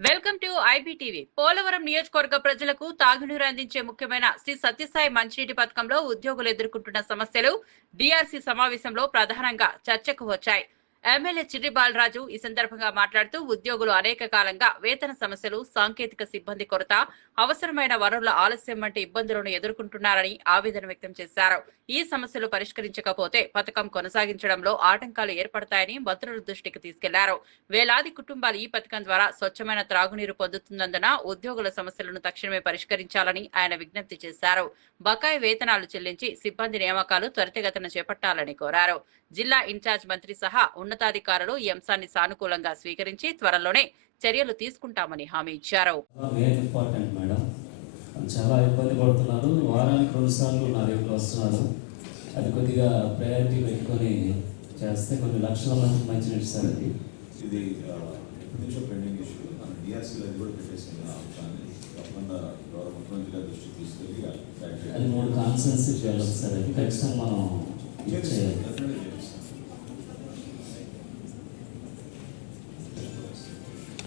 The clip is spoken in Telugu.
వెల్కమ్ టు ఐబీటీవీ పోలవరం నియోజకవర్గ ప్రజలకు తాగునీరు అందించే ముఖ్యమైన శ్రీ సత్యసాయి మంచినీటి పథకంలో ఉద్యోగులు ఎదుర్కొంటున్న సమస్యలు డిఆర్సీ సమావేశంలో ప్రధానంగా చర్చకు వచ్చాయి. ఎమ్మెల్యే చిర్రి బాలరాజు ఈ సందర్భంగా మాట్లాడుతూ ఉద్యోగులు అనేక కాలంగా వేతన సమస్యలు సాంకేతిక సిబ్బంది కొరత అవసరమైన వనరుల ఆలస్యం వంటి ఇబ్బందులను ఎదుర్కొంటున్నారని ఆవేదన వ్యక్తం చేశారు. ఈ సమస్యలు పరిష్కరించకపోతే పథకం కొనసాగించడంలో ఆటంకాలు ఏర్పడతాయని మంత్రుల దృష్టికి తీసుకెళ్ళారు. వేలాది కుటుంబాలు ఈ పథకం ద్వారా స్వచ్ఛమైన త్రాగునీరు పొందుతున్నందున ఉద్యోగుల సమస్యలను తక్షణమే పరిష్కరించాలని ఆయన విజ్ఞప్తి చేశారు. బకాయి వేతనాలు చెల్లించి సిబ్బంది నియామకాలు త్వరితగతిన చేపట్టాలని కోరారు. జిల్లా ఇన్ఛార్జ్ మంత్రి సహా ఉన్నతాధికారులు ఈ అంశాన్ని సానుకూలంగా స్వీకరించి త్వరలోనే చర్యలు తీసుకుంటామని హామీ ఇచ్చారు. వెరీ ఇంపార్టెంట్ మేడం చాలా ఇబ్బంది పడుతున్నారు. వారానికి రెండు సార్లు నా దగ్గర వస్తున్నారు. అది కొద్దిగా ప్రయారిటీ పెట్టుకొని చేస్తే కొన్ని లక్షల మందికి మంచి సార్ అది ఇది ఎప్పటి నుంచో పెండింగ్ ఇష్యూ మన డిఆర్సీలో అది కూడా పెట్టేసింది ఆ అంశాన్ని తప్పకుండా గౌరవ ముఖ్యమంత్రి గారి దృష్టికి తీసుకెళ్ళి అది మూడు కాన్సెన్సీకి వెళ్ళదు సార్ అది ఖచ్చితంగా మనం చేయాలి.